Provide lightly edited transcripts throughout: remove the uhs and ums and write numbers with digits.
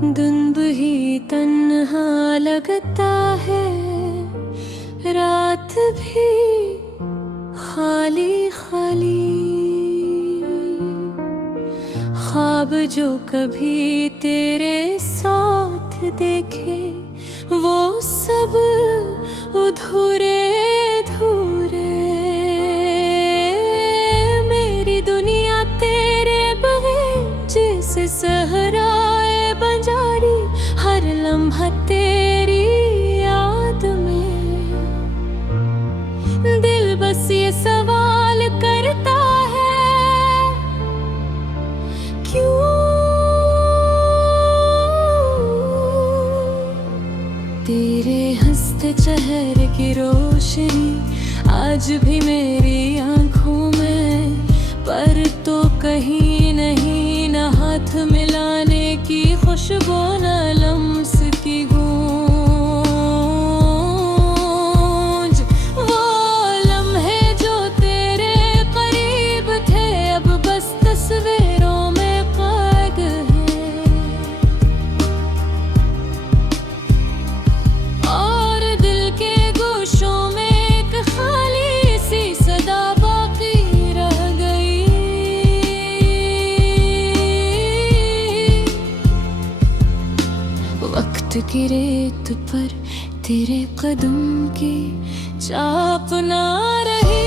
दुन्ब ही तन्हा लगता है, रात भी खाली खाली। ख्वाब जो कभी तेरे साथ देखे वो सब अधूरे अधूरे। मेरी दुनिया तेरे बगैर जैसे सहराए बंजारी, हर लम्हा तेरी याद में। दिल बस ये सवाल करता है, क्यों तेरे हंसते चेहरे की रोशनी आज भी मेरी आंखों में, पर तो कहीं नहीं, न हाथ मिलाने की खुशबू, न लम्स की गूंज। वो लम्हे जो तेरे करीब थे अब बस तस्वीरों में कैद हैं, और दिल के गोशों में एक खाली सी सदा बाकी रह गई। वक्त की रेत पर तेरे कदम की छाप ना रही।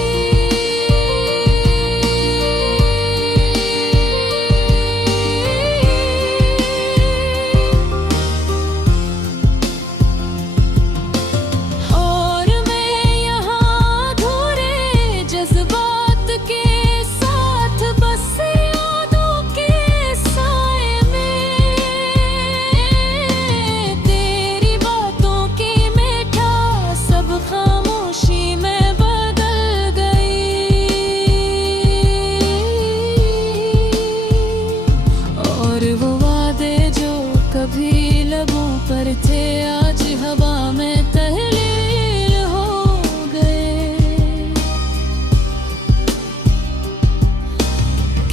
और मैं यहाँ अधूरे जज्बात के साथ बस यादों के साए में, तेरी बातों की मिठास सब खामोशी में बदल गई। और वो वादे जो कभी लबों पर थे आज हवा में तहलील हो गए।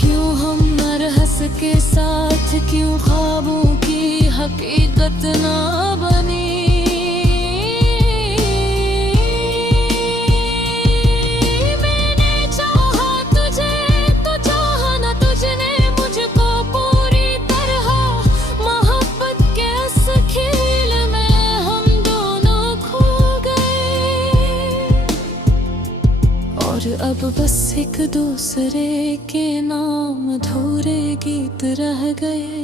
क्यों हम मरहस के साथ, क्यों ख्वाबों की हकीकत ना बनी। मैंने चाहा तुझे तो चाहा ना तुझने मुझको पूरी तरह, मोहब्बत के उस खेल में हम दोनों खो गए। और अब बस एक दूसरे के नाम अधूरे गीत रह गए।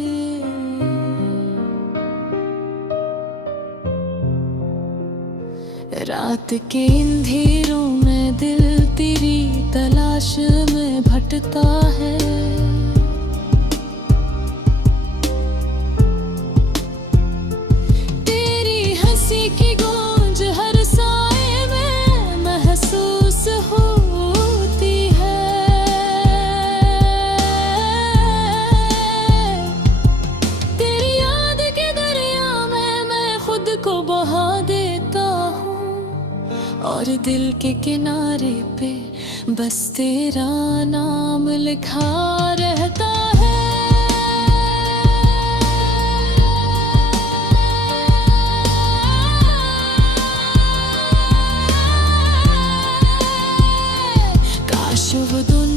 रात के अंधेरों में दिल तेरी तलाश में भटकता है। तेरी हंसी की गूंज हर साए में महसूस होती है। तेरी याद के दरिया में मैं खुद को बहा देता हूँ, और दिल के किनारे पे बस तेरा नाम लिखा रहता है। काश वो दिन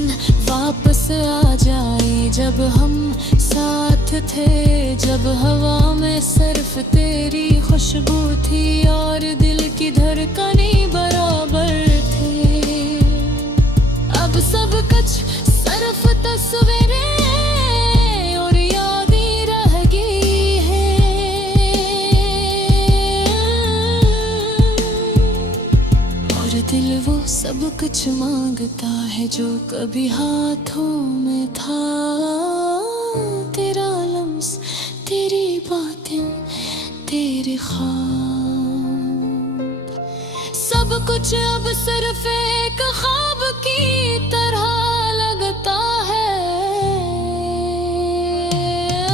वापस आ जाए जब हम साथ थे, जब हवा में सिर्फ तेरी खुशबू थी और दिल की धड़कनें बराबर थे। अब सब कुछ सिर्फ तस्वीरें और यादें रह गई हैं, और दिल वो सब कुछ मांगता है जो कभी हाथों में था। तेरा लम्स, तेरी बातें, तेरे ख्वाब, सब कुछ अब सिर्फ एक ख्वाब की तरह लगता है।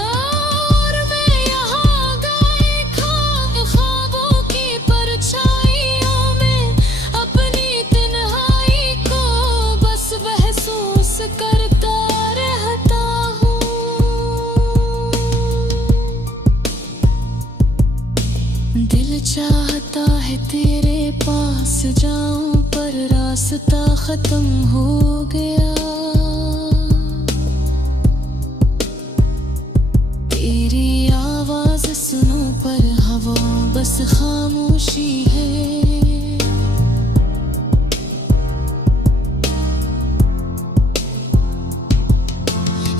और मैं यहाँ गाए ख्वाबों की परछाइयों में अपनी तन्हाई को बस महसूस करता रहता हूँ। दिल चाहता है तेरे पास जाऊं पर रास्ता खत्म हो गया। तेरी आवाज सुनूं पर हवा बस खामोशी है।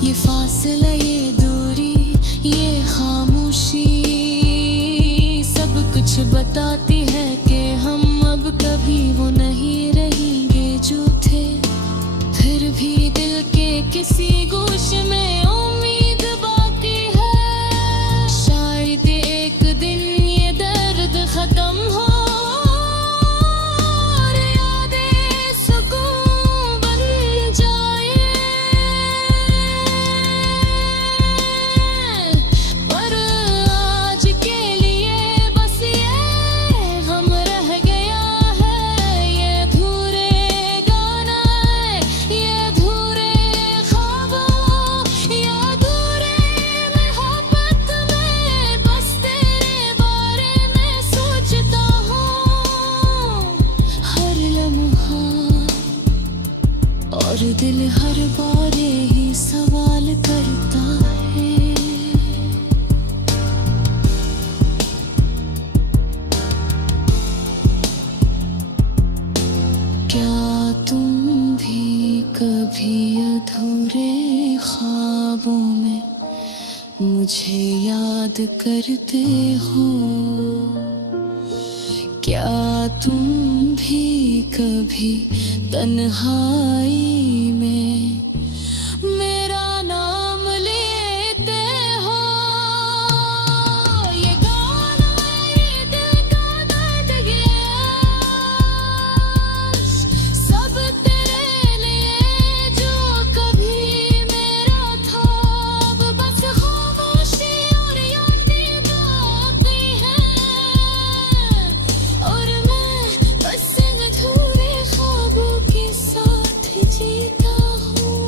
ये फासला, ये दूरी, ये खामोशी सब कुछ बताती है कि हम अब कभी वो नहीं रहेंगे जो थे। फिर भी दिल के किसी गोश में उम्मीद बाकी है। शायद एक दिन ये दर्द खत्म हो और यादें सुकून बन जाए। पर आज के लिए बस ये हम रह गया है। ये अधूरे गाना है, ये अधूरे ख्वाबों, ये अधूरे मोहब्बत में बस तेरे बारे में सोचता हूँ हर लम्हा। और दिल हर बार ही सवाल करता है, क्या तुम भी कभी अधूरे ख्वाबों में मुझे याद करते हो? क्या तुम भी कभी तन्हाई में मेरा नाम लेते हो? ये गाना, ये दिल का दर्द, ये सब तेरे लिए जो कभी मेरा था। अब बस खामोशी और यादें बाकी हैं। और मैं बस इन अधूरे ख्वाबों के साथ जीता हूँ।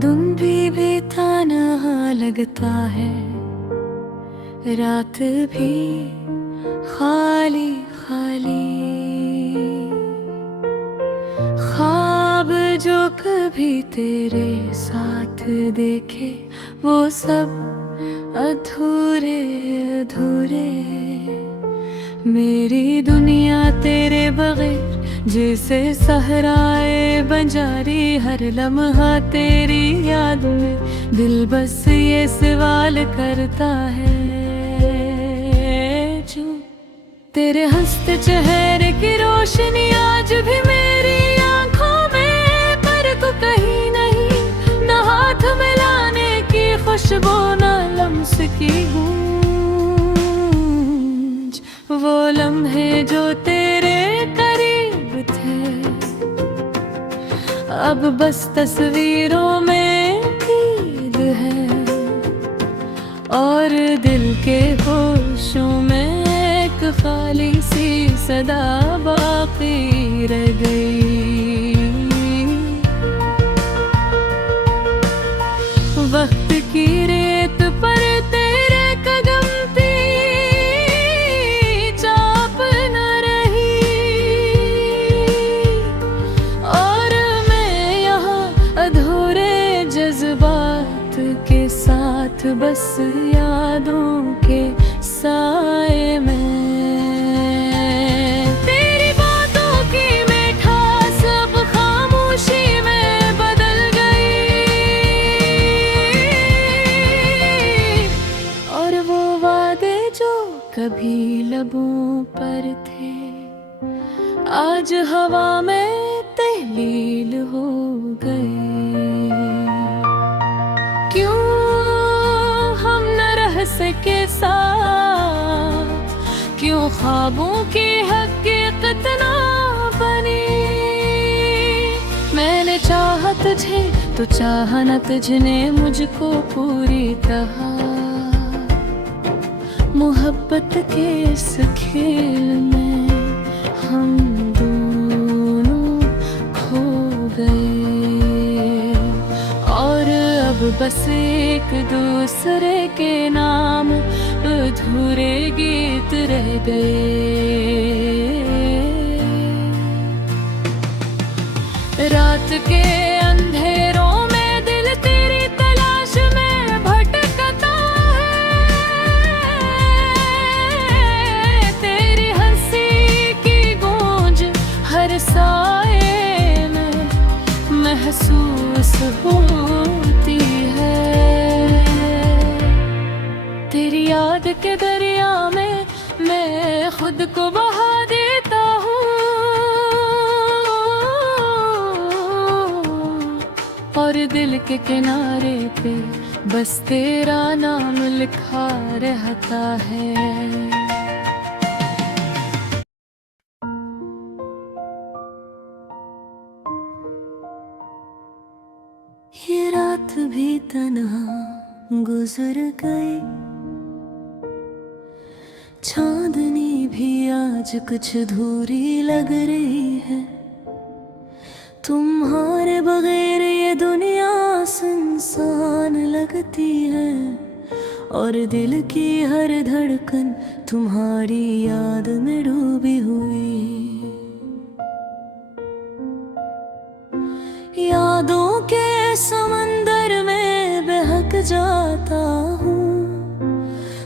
दिन भी बेतानहा लगता है, रात भी खाली खाली। ख्वाब जो कभी तेरे साथ देखे वो सब अधूरे अधूरे। मेरी दुनिया तेरे बगैर जैसे सहराए बंजारी। हर लम्हा तेरी याद में दिल बस ये सवाल करता है, जो तेरे हंसते चेहरे की रोशनी आज भी मेरी आंखों में। पर तू कहीं नहीं, न हाथ मिलाने की खुशबू, न लम्स की गूंज। वो लम्हे जो तेरे करीब थे अब बस तस्वीरों में कैद है। और दिल के होशों में एक खाली सी सदा बाकी रह गई। वक्त की रेत पर तेरे कदम की चाप न रही। और मैं यहाँ अधूरे जज्बात के साथ बस यादों के साए में। तेरी बातों की मिठास अब खामोशी में बदल गई। और वो वादे जो कभी लबों पर थे आज हवा में तहलील हो गए। क्यों से के साथ, क्यों ख्वाबों की हकीकत ना बनी। मैंने चाहा तुझे तो चाहा न तुझने मुझको पूरी तरह, मोहब्बत के इस खेल में हम दोनों खो गए, और अब बस एक दूसरे के नाम अधूरे गीत रह गए। रात के अंधेरों में दिल तेरी तलाश में भटकता है, तेरी हंसी की गूंज हर साए में महसूस होती है। तेरी याद के दरिया में मैं खुद को बहा देता हूँ, और दिल के किनारे पे बस तेरा नाम लिखा रहता है। ये रात भी तन्हा गुजर गई, चांदनी भी आज कुछ अधूरी लग रही है। तुम्हारे बगैर ये दुनिया सुनसान लगती है, और दिल की हर धड़कन तुम्हारी याद में डूबी हुई। यादों के समंदर में बहक जाता हूँ,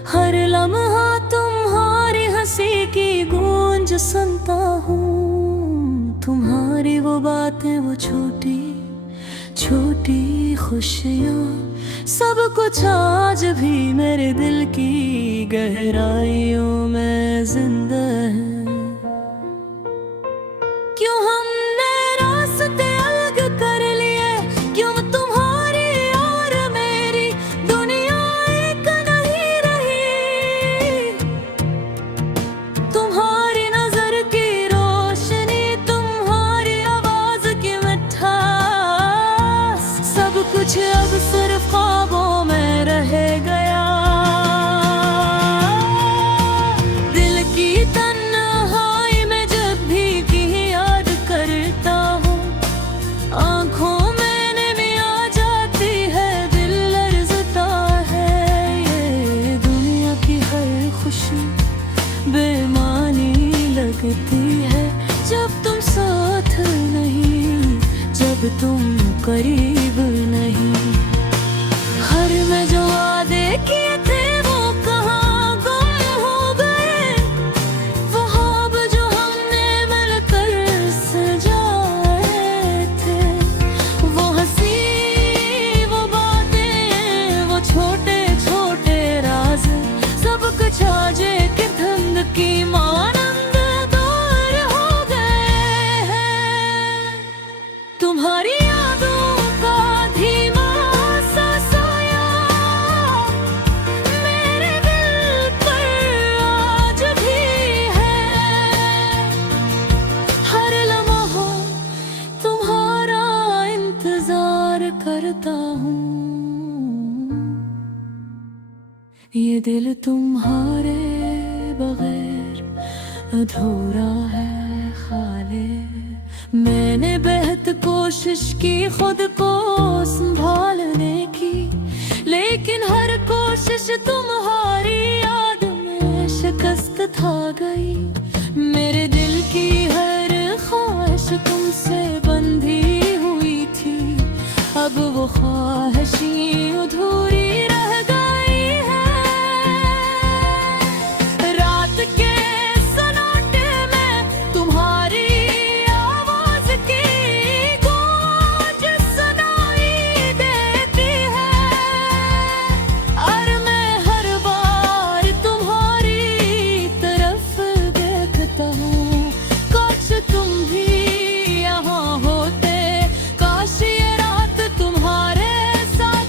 हर लम्हा तुम्हारी हंसी की गूंज सुनता हूँ। तुम्हारी वो बातें, वो छोटी छोटी खुशियाँ, सब कुछ आज भी मेरे दिल की गहराइयों में जिंदा है। क्यों हमने रास्ते अलग कर लिए, क्यों तुम्हारी और मेरी दुनिया एक नहीं रही। तुम्हारी नजर की रोशनी, तुम्हारी आवाज की मिठास, सब कुछ अब सिर्फ ख्वाबों में रह गया। दिल की तन्हाई में जब भी की याद करता हूँ, आंखों में नमी आ जाती है, दिल लरजता है। ये दुनिया की हर खुशी बेमानी लगती है, जब तुम साथ नहीं, जब तुम करीब नहीं। हर में जो वादे किए थे वो कहाँ गुम हो गए, वो ख्वाब जो हमने मिलकर सजाए थे। वो हंसी, वो बातें, वो छोटे छोटे राज, सब कुछ आज एक धुंध की मानंद दूर हो गए हैं। तुम्हारी यादों का धीमा सा साया मेरे दिल पर आज भी है, हर लम्हा तुम्हारा इंतजार करता हूँ। ये दिल तुम्हारे बगैर अधूरा है, खाली। मैंने बेहद कोशिश की खुद को संभालने की, लेकिन हर कोशिश तुम्हारी याद में शिकस्त खा गई। मेरे दिल की हर ख्वाहिश तुमसे बंधी हुई थी, अब वो ख्वाहिशी अधूरी रह गई है। रात के सन्नाटे में तुम्हारी आवाज की गूंज सुनाई देती है, और मैं हर बार तुम्हारी तरफ देखता हूँ। काश तुम भी यहाँ होते, काश ये रात तुम्हारे साथ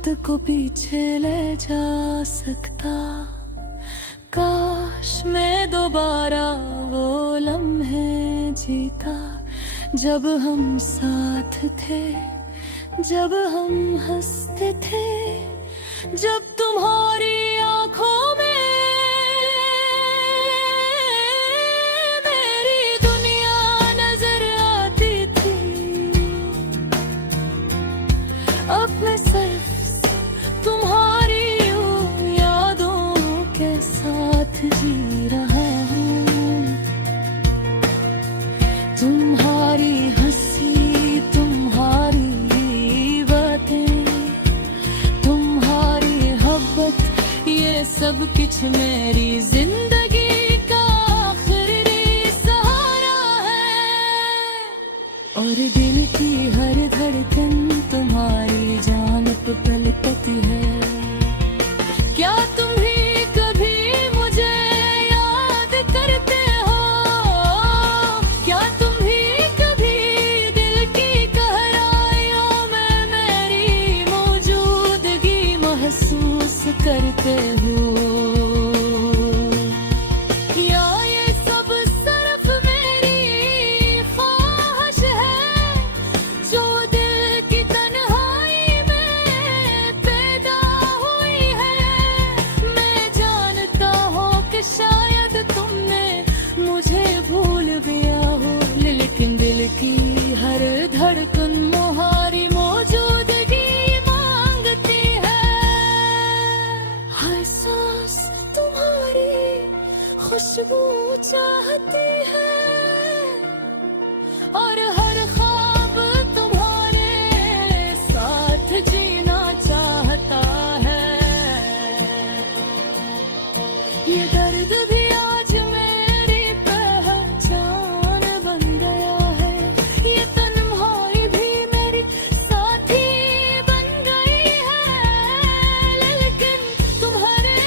वक्त को पीछे ले जा सकता। काश मैं दोबारा वो लम्हे जीता जब हम साथ थे, जब हम हंसते थे, जब तुम्हारी आंखों में मेरी दुनिया नजर आती थी। अब मैं सिर्फ तुम्हारी यादों के साथ जी रहा हूँ। तुम्हारी हंसी, तुम्हारी बातें, तुम्हारी मोहब्बत, ये सब कुछ मेरी जिंदगी का आखिरी सहारा है। और दिल की हर धड़कन तुम्हारी जान पे पलकती है। क्या तुम भी कभी मुझे याद करते हो? क्या तुम भी कभी दिल की गहराइयों में मेरी मौजूदगी महसूस करते हो? या ये सब सिर्फ मेरी ख्वाहिश है जो दिल की तन्हाई में पैदा हुई है? मैं जानता हूँ कि शायद तुमने मुझे भूल गया हो, लेकिन दिल की हर धड़कन तुम्हारी मौजूदगी मांगती है। हर सांस तुम्हारी खुशबू चाहती है और हर ख्वाब तुम्हारे साथ जीना चाहता है। ये दर्द भी आज मेरी पहचान बन गया है। ये तन्हाई भी मेरी साथी बन गई है। लेकिन तुम्हारे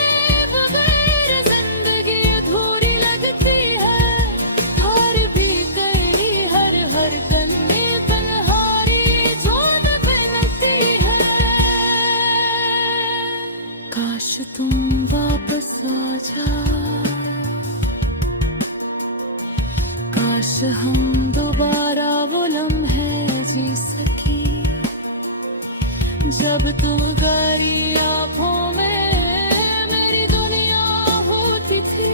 बगैर जिंदगी अधूरी लगती है। हार भी गई हर हर कन्नी तन्हारी जोन बनती है। काश तुम वापस आ जाओ, काश हम दोबारा वो लम्हे जी सके जब तुम गहरी आँखों में मेरी दुनिया होती थी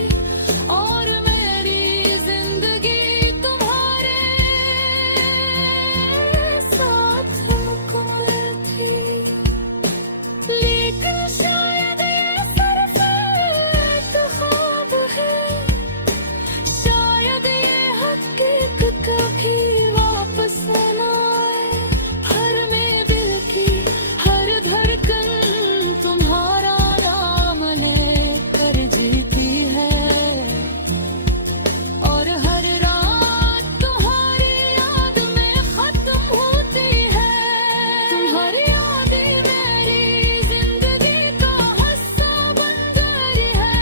और मेरी जिंदगी तुम्हारे साथ मुकम्मल थी। लेकिन शायद ये सिर्फ एक ख्वाब है, शायद ये हकीकत कभी वापस न आए। हर में दिल की हर धड़कन तुम्हारा नाम लेकर जीती है और हर रात तुम्हारी याद में खत्म होती है। तुम्हारी यादें मेरी जिंदगी का हिस्सा बन गई है।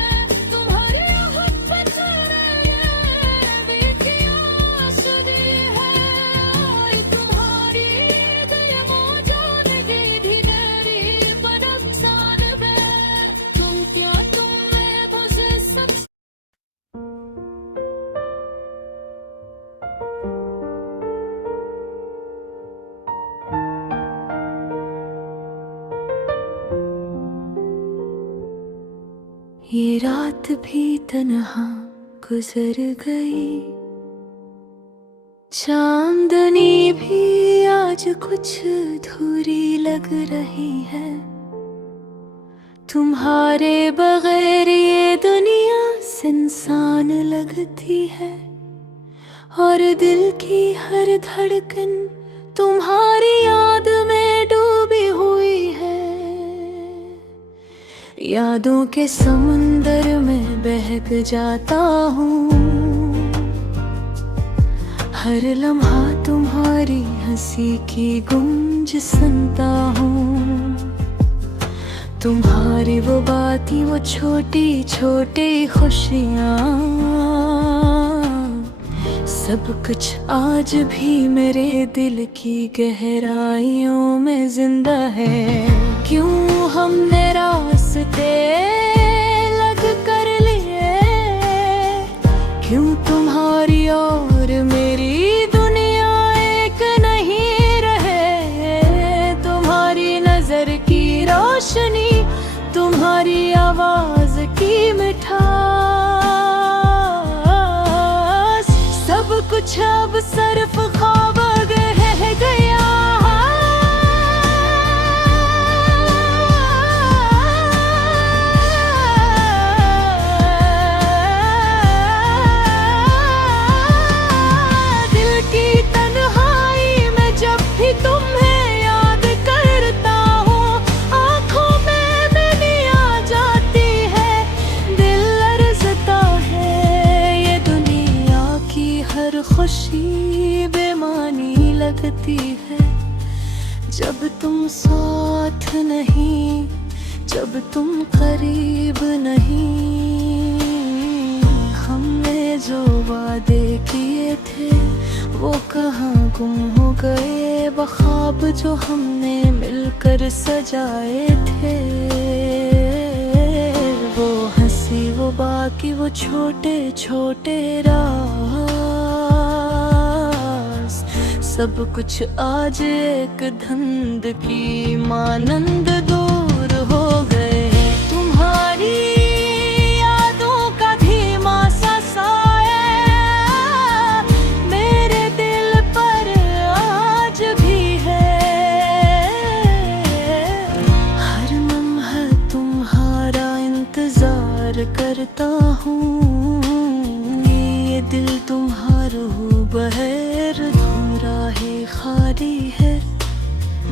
तुम्हारी मोहब्बत मेरे दिल की आशिकी है। तुम्हारी दिल मौजूदगी भी मेरी पहचान है। तुम क्या तुम में मुझे सब ये रात भी तन्हा गुजर गई, चांदनी भी आज कुछ अधूरी लग रही है। तुम्हारे बगैर ये दुनिया सुनसान लगती है और दिल की हर धड़कन तुम्हारी याद में डूबी हुई है। यादों के समुंदर में बहक जाता हूँ, हर लम्हा तुम्हारी हंसी की गूंज सुनता हूँ। तुम्हारी वो बातें, वो छोटी छोटी खुशियाँ, सब कुछ आज भी मेरे दिल की गहराइयों में जिंदा है। क्यों तुम्हारी आवाज की मिठास, सब कुछ अब सिर्फ ख्वाब रह गया। दिल की तन्हाई में जब भी तुम्हें याद करता हूँ, आँखों में नमी आ जाती है, दिल लरज़ता है। ये दुनिया की हर खुशी बेमानी लगती है, जब तुम साथ नहीं, जब तुम करीब नहीं। हमने जो वादे किए थे वो कहाँ गुम हो गए, ख्वाब जो हमने मिलकर सजाए थे। वो हंसी, वो बाकी, वो छोटे छोटे राज, सब कुछ आज एक धुंध की मानंद दूर हो गए। तुम्हारी यादों का धीमा सा साया मेरे दिल पर आज भी है। हर लम्हा तुम्हारा इंतजार करता हूँ, ये दिल तुम्हारा बहर राहे खाली है।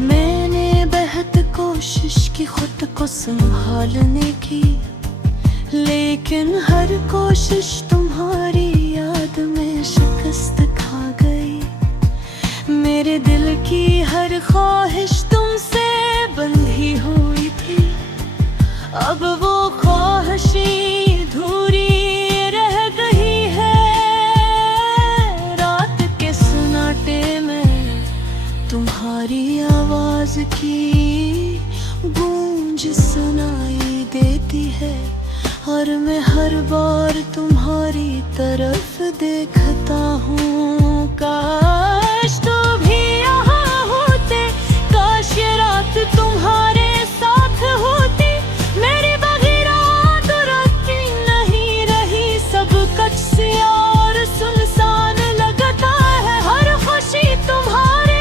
मैंने बेहद कोशिश की खुद को संभालने की, लेकिन हर कोशिश तुम्हारी याद में शिकस्त खा गई। मेरे दिल की हर ख्वाहिश तुमसे बंधी हुई थी, अब वो ख्वाहिशी धूरी रह गई है। तुम्हारी आवाज की गूंज सुनाई देती है, और मैं हर बार तुम्हारी तरफ देखता हूँ। काश तो भी यहाँ होते, काश ये रात तुम्हारे साथ होती। मेरी बगैरा तो रात नहीं रही, सब कच से और सुनसान लगता है। हर खुशी तुम्हारे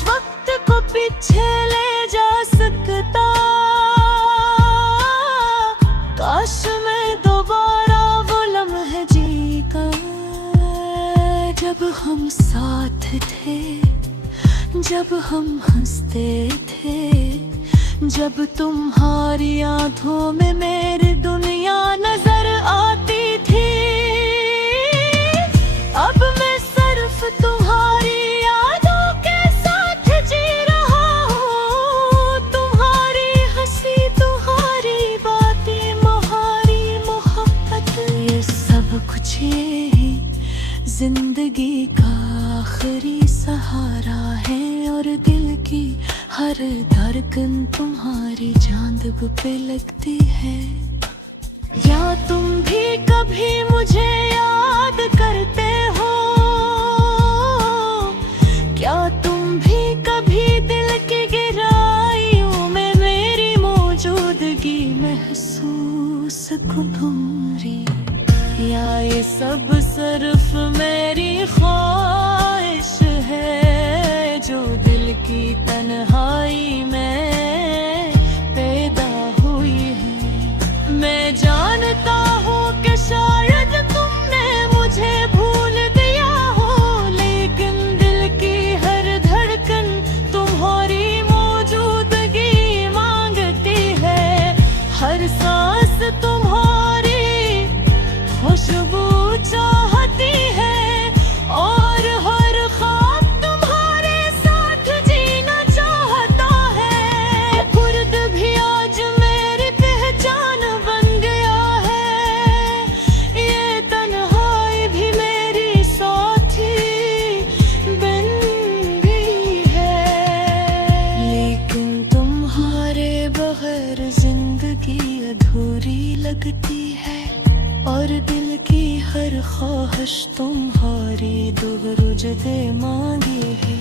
वक्त को पीछे ले जा सकता, काश मैं दोबारा वो लम्हे जीता जब हम साथ थे, जब हम हंसते थे, जब तुम्हारी आंखों में मेरी दुनिया नजर आती थी। अब मैं सिर्फ तुम्हारी जिंदगी का आखिरी सहारा है, और दिल की हर धड़कन तुम्हारी चांद पे लगती है। या तुम भी कभी मुझे याद करते हो, क्या तुम भी कभी दिल की गहराइयों में मेरी मौजूदगी महसूस को तुम्हारी, या ये सब सिर्फ मेरी ख्वाहिश है जो दिल की तन्हाई में पैदा हुई है। मैं जानता हूँ कि शायद तुमने मुझे भूल दिया हो, लेकिन दिल की हर धड़कन तुम्हारी मौजूदगी मांगती है। हर सांस तुम्हारी खुशबू चाहती है, और हर ख्वाब तुम्हारे साथ जीना चाहता है। खुद भी आज मेरी पहचान बन गया है, ये तन्हाई भी मेरी साथी बन गई है। लेकिन तुम्हारे बगैर जिंदगी अधूरी लगती है। और दिल की हर ख्वाहिश तुम्हारी दुगरुज दे मांगी है।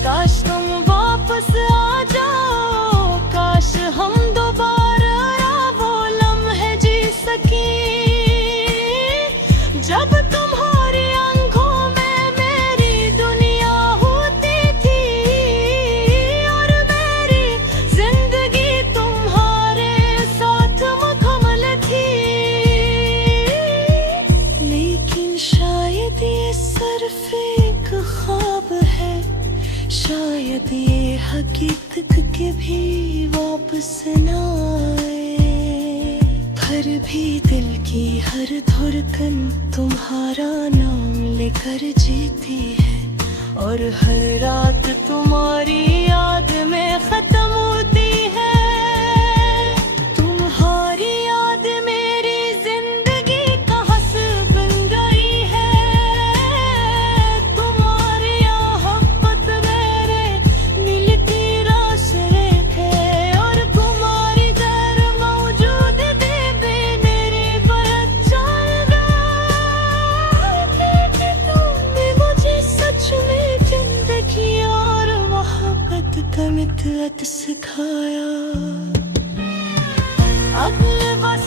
काश तुम वापस आ जाओ, काश हम दोबारा वो लम्हे जी सके जब तुम्हारी आंखों में मेरी दुनिया होती थी और मेरी जिंदगी तुम्हारे साथ मुकम्मल थी। लेकिन शायद ये सिर्फ एक ख्वाब है, शायद ये हकीकत के भी वापस न आए। फिर भी दिल की हर धड़कन तुम्हारा नाम लेकर जीती है और हर रात तुम्हारी याद में खत्म होती है। तुम्हारी याद मेरी जिंदगी का हस्ब बन गई है। तुम्हारी मोहब्बत मेरे दिल की रास है और तुम्हारी गैर मौजूद दे मेरी बरत जाएगा। तुमने मुझे सच में जिंदगी और मोहब्बत का मितलत सिखाया। अब ये बस